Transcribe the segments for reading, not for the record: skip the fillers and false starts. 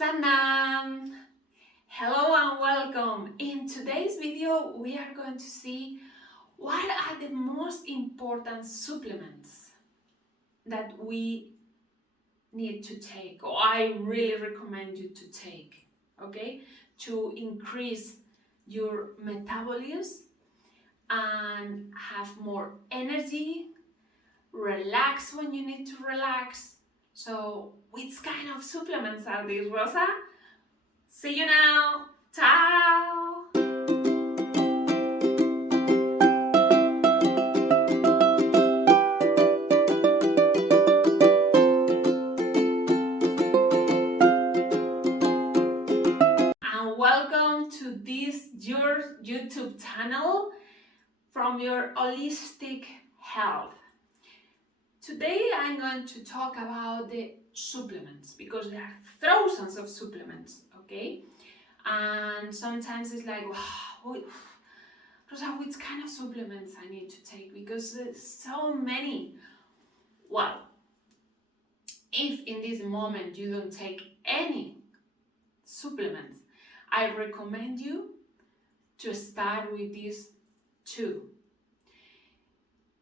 Sanam! Hello and welcome. In today's video we are going to see what are the most important supplements that we need to take, or I really recommend you to take, okay, to increase your metabolism and have more energy, relax when you need to relax. So which kind of supplements are these, Rosa? See you now. Ciao. And welcome to this your YouTube channel from your holistic health. Today I'm going to talk about the supplements because there are thousands of supplements, okay? And sometimes it's like, wow, Rosa, which kind of supplements I need to take because there's so many. Well, if in this moment you don't take any supplements, I recommend you to start with these two.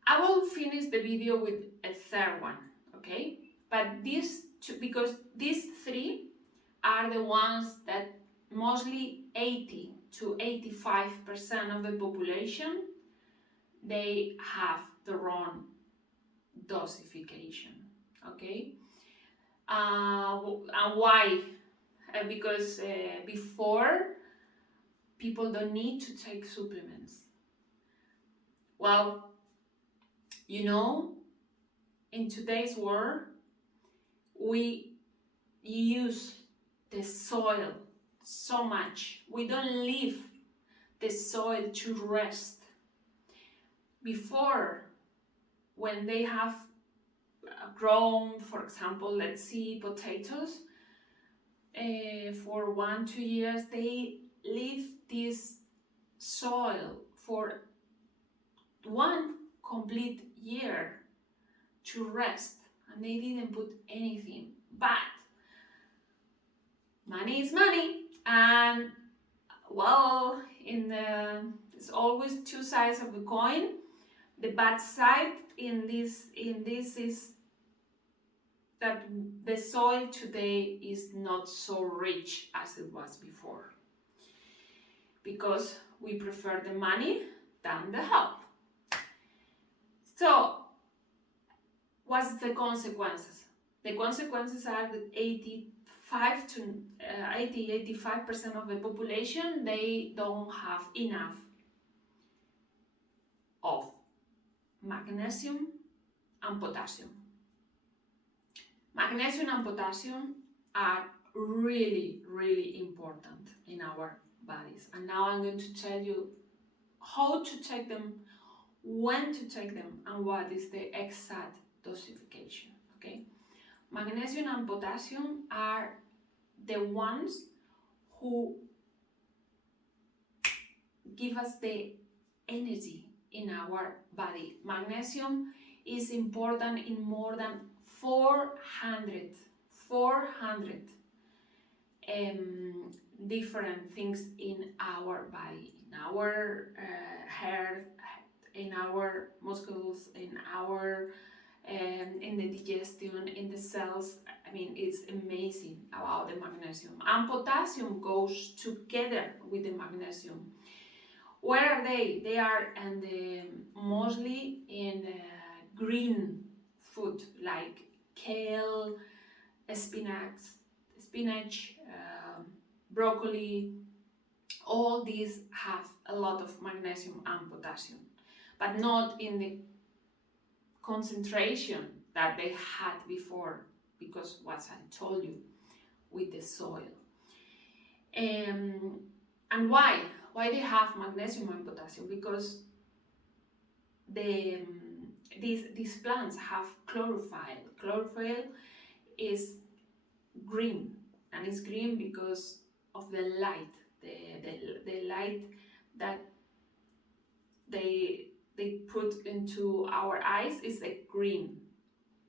I will finish the video with a third one, okay? But these two, because these three are the ones that mostly 80 to 85% of the population, they have the wrong dosification, okay? And why? Because before, people don't need to take supplements. Well, you know, in today's world, we use the soil so much. We don't leave the soil to rest. Before, when they have grown, for example, let's see potatoes, for 1-2 years, they leave this soil for 1 complete year to rest, and they didn't put anything. But money is money, and well, it's always two sides of the coin. The bad side in this is that the soil today is not so rich as it was before, because we prefer the money than the health. So what's the consequences? The consequences are that 85% of the population, they don't have enough of magnesium and potassium. Magnesium and potassium are really, really important in our bodies. And now I'm going to tell you how to take them, when to take them, and what is the exact dosification, okay? Magnesium and potassium are the ones who give us the energy in our body. Magnesium is important in more than 400 different things in our body, in our hair, in our muscles, in our in the digestion, in the cells. I mean, it's amazing about the magnesium. And potassium goes together with the magnesium. Where are they? They are mostly in green food like kale, spinach, broccoli. All these have a lot of magnesium and potassium, but not in the concentration that they had before, because what I told you with the soil. And why they have magnesium and potassium? Because these plants have chlorophyll. Chlorophyll is green, and it's green because of the light, the light that they put into our eyes is a green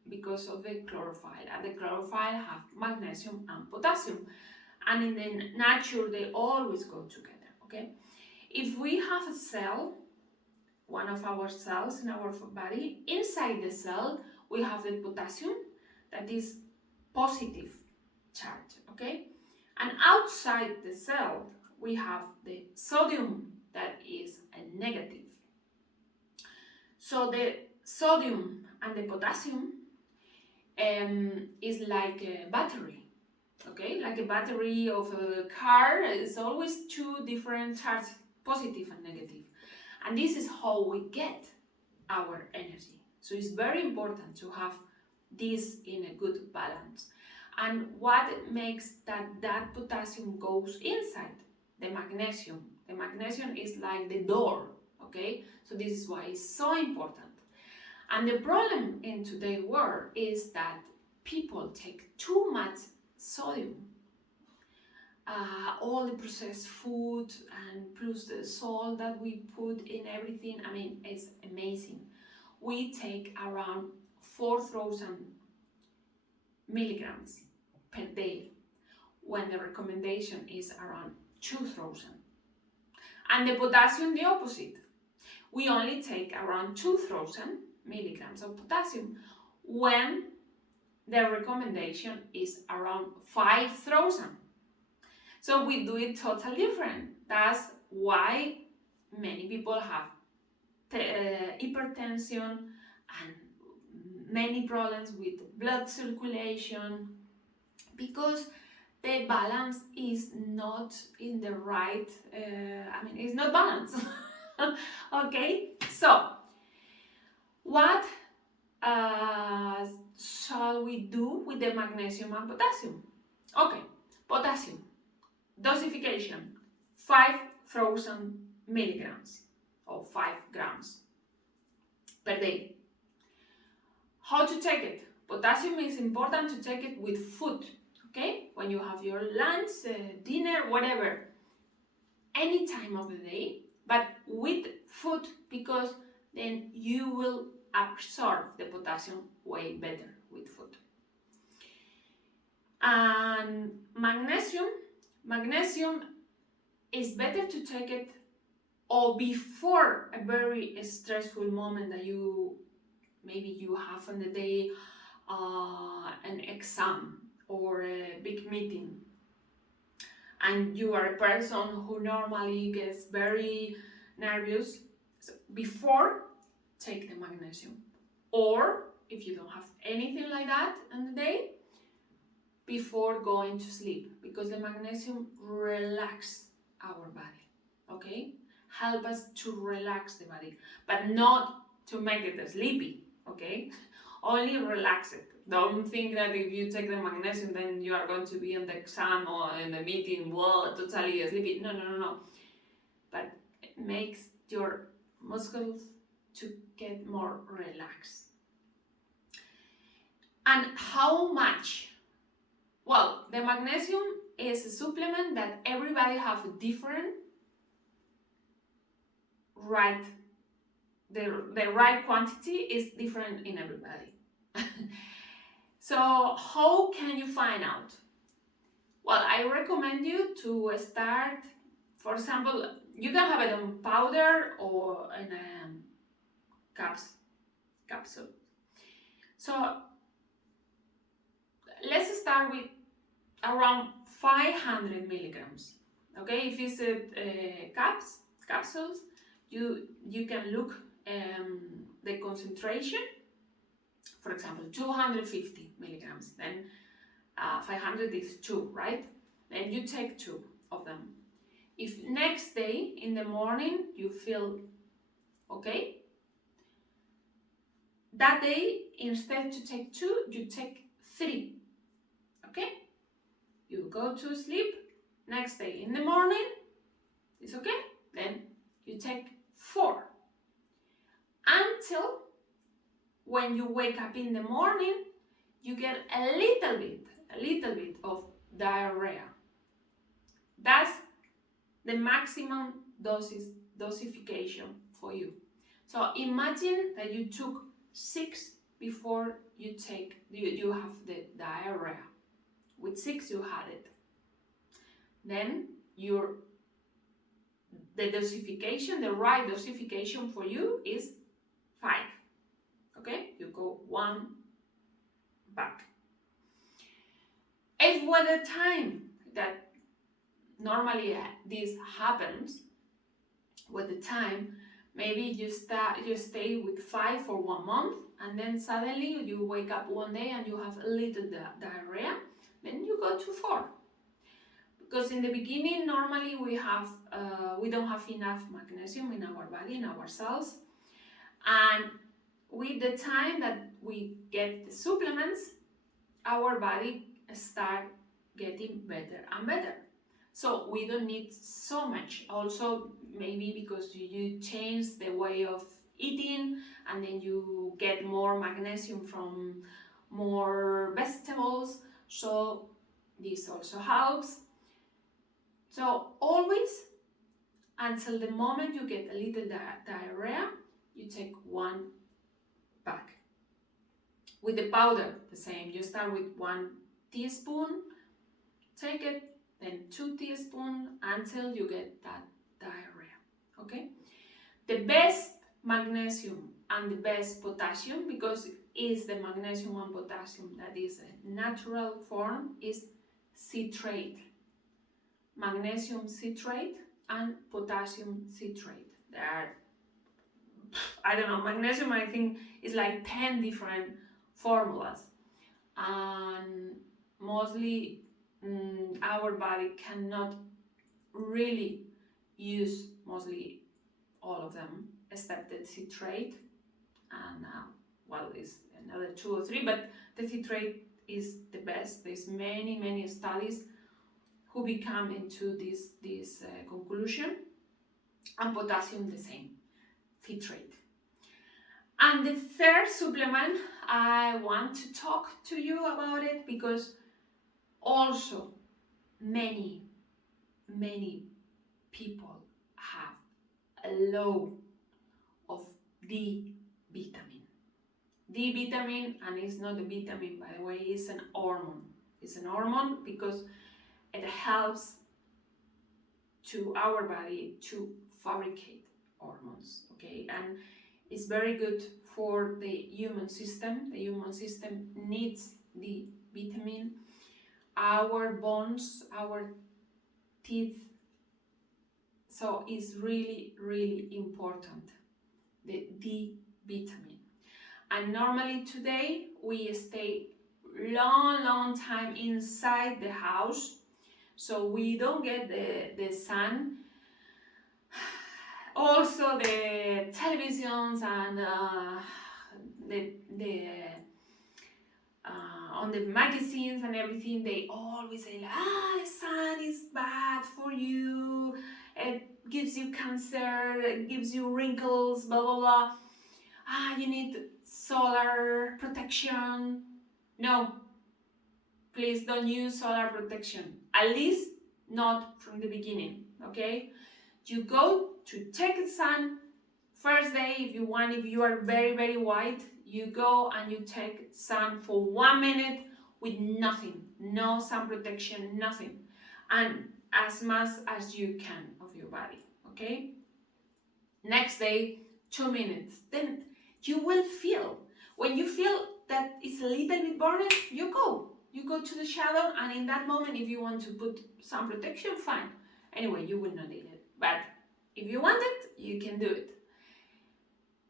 because of the chlorophyll, and the chlorophyll have magnesium and potassium. and in the nature they always go together, okay? If we have a cell, one of our cells in our body, inside the cell we have the potassium that is positive charge, okay? And outside the cell we have the sodium that is a negative. So the sodium and the potassium is like a battery, okay? Like a battery of a car. It's always two different charges, positive and negative. And this is how we get our energy. So it's very important to have this in a good balance. And what makes that potassium goes inside? The magnesium. The magnesium is like the door, okay? So this is why it's so important. And the problem in today's world is that people take too much sodium. All the processed food and plus the salt that we put in everything, I mean, it's amazing. We take around 4,000 milligrams per day when the recommendation is around 2,000. And the potassium, the opposite. We only take around 2,000 milligrams of potassium when the recommendation is around 5,000. So we do it totally different. That's why many people have hypertension and many problems with blood circulation, because the balance is not in the right, it's not balanced. Okay, so what shall we do with the magnesium and potassium? Okay, potassium, dosification, 5,000 milligrams or 5 grams per day. How to take it? Potassium is important to take it with food, okay? When you have your lunch, dinner, whatever, any time of the day, but with food, because then you will absorb the potassium way better with food. And magnesium is better to take it or before a very stressful moment that maybe you have on the day, an exam or a big meeting, and you are a person who normally gets very nervous. So before, take the magnesium. Or if you don't have anything like that on the day, before going to sleep, because the magnesium relaxes our body, okay? Help us to relax the body, but not to make it sleepy, okay? Only relax it. Don't think that if you take the magnesium, then you are going to be in the exam or in the meeting, totally sleepy. No. But it makes your muscles to get more relaxed. And how much? Well, the magnesium is a supplement that everybody have a different right. The right quantity is different in everybody. So how can you find out? Well, I recommend you to start, for example, you can have it on powder or in a capsule. So let's start with around 500 milligrams. Okay, if it's capsules, you can look the concentration. For example, 250 milligrams. Then 500 is 2, right? Then you take 2 of them. If next day in the morning you feel okay, that day instead to take 2, you take 3. Okay? You go to sleep, next day in the morning, it's okay, then you take 4. Until when you wake up in the morning, you get a little bit of diarrhea. That's the maximum dosification for you. So imagine that you took 6 before you have the diarrhea. With 6 you had it. then the dosification, the right dosification for you is 5. Okay, you go 1 back. If with the time that normally this happens, with the time, maybe you stay with 5 for 1 month, and then suddenly you wake up one day and you have a little diarrhea, then you go to 4. Because in the beginning, normally we don't have enough magnesium in our body, in our cells, and with the time that we get the supplements, our body start getting better and better. So we don't need so much. Also, maybe because you change the way of eating, and then you get more magnesium from more vegetables, so this also helps. So always, until the moment you get a little diarrhea, you take 1 back. With the powder, the same. You start with 1 teaspoon, take it, then 2 teaspoons until you get that diarrhea. Okay? The best magnesium and the best potassium, because it's the magnesium and potassium that is a natural form, is citrate. Magnesium citrate and potassium citrate. There are, I don't know, magnesium I think is like 10 different formulas, and mostly our body cannot really use mostly all of them except the citrate, and well, it's another 2 or 3, but the citrate is the best. There's many studies who become into this conclusion, and potassium the same, citrate. And the third supplement, I want to talk to you about it because also many people have a low of D vitamin. D vitamin, and it's not a vitamin, by the way, it's an hormone. It's an hormone because it helps to our body to fabricate hormones, okay? And it's very good for the human system. The human system needs the vitamin. Our bones, our teeth, so it's really important, the D vitamin. And normally today we stay long time inside the house, so we don't get the sun. Also the televisions and on the magazines and everything, they always say, the sun is bad for you, it gives you cancer, it gives you wrinkles, blah blah blah. You need solar protection. No, please don't use solar protection, at least not from the beginning, okay? You go to take the sun first day if you want. If you are very white, you go and you take sun for 1 minute with nothing, no sun protection, nothing, and as much as you can of your body, okay? Next day, 2 minutes. Then you will feel, when you feel that it's a little bit burning, you go to the shadow, and in that moment, if you want to put sun protection, fine. Anyway, you will not need it, but if you want it, you can do it.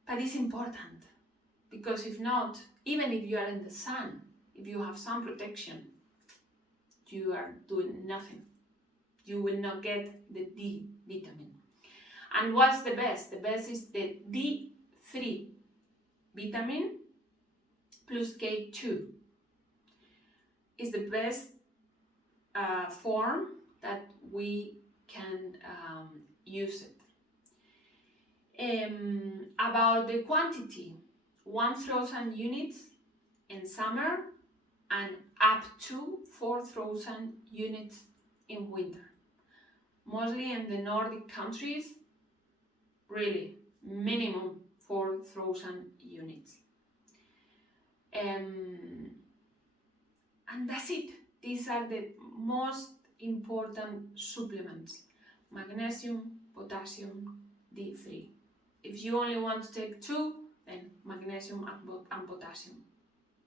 But it's important, because if not, even if you are in the sun, if you have sun protection, you are doing nothing. You will not get the D vitamin. And what's the best? The best is the D3 vitamin plus K2. Is the best form that we can use it. About the quantity, 1,000 units in summer and up to 4,000 units in winter. Mostly in the Nordic countries, really minimum 4,000 units. And that's it. These are the most important supplements: magnesium, potassium, D3. If you only want to take 2, then magnesium and potassium.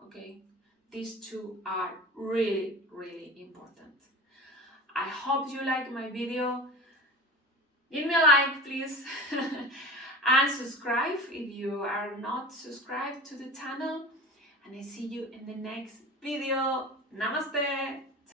Okay, these 2 are really, really important. I hope you like my video. Give me a like, please. And subscribe if you are not subscribed to the channel. And I see you in the next video. Namaste.